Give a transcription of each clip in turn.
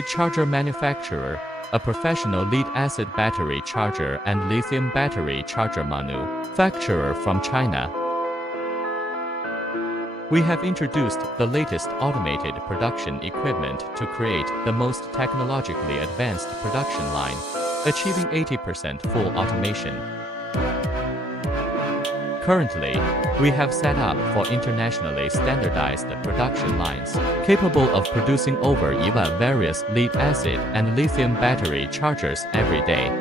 charger manufacturer, a professional lead-acid battery charger and lithium battery charger manufacturer from China. We have introduced the latest automated production equipment to create the most technologically advanced production line, achieving 80% full automation. Currently, we have set up for internationally standardized production lines, capable of producing over 11 various lead-acid and lithium battery chargers every day.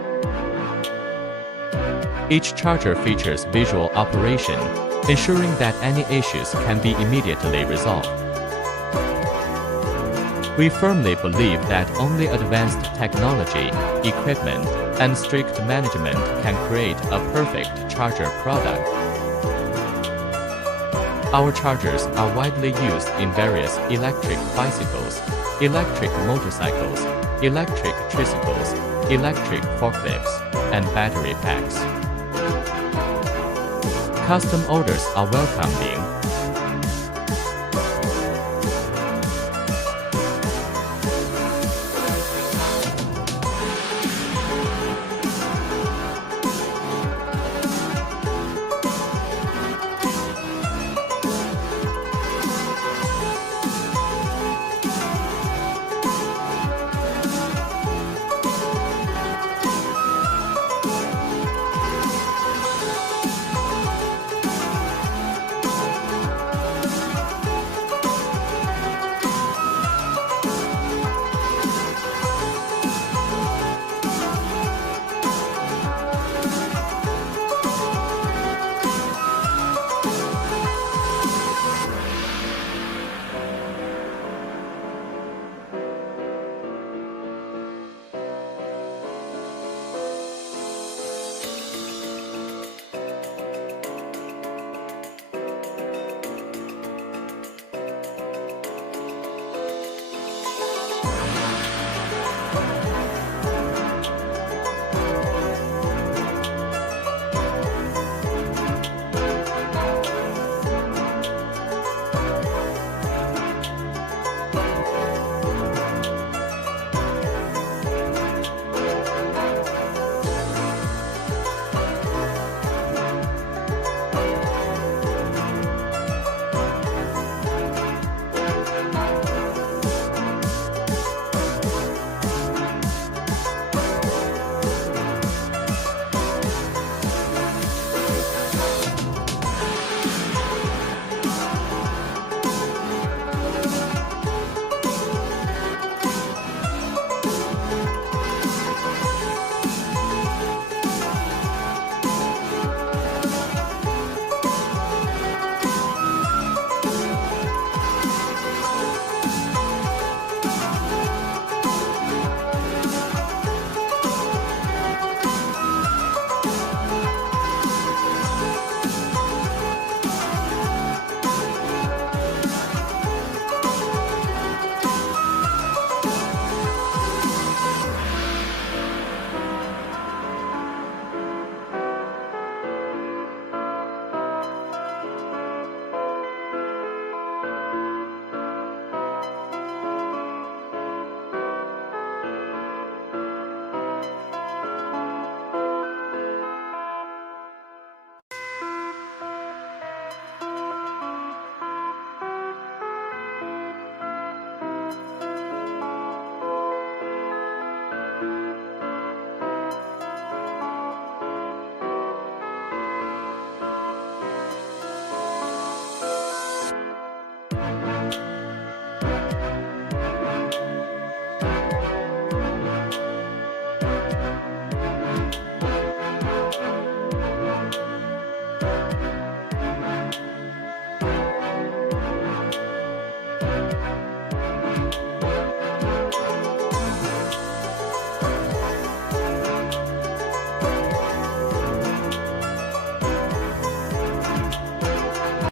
Each charger features visual operation, ensuring that any issues can be immediately resolved. We firmly believe that only advanced technology, equipment, and strict management can create a perfect charger product. Our chargers are widely used in various electric bicycles, electric motorcycles, electric tricycles, electric forklifts, and battery packs. Custom orders are welcome.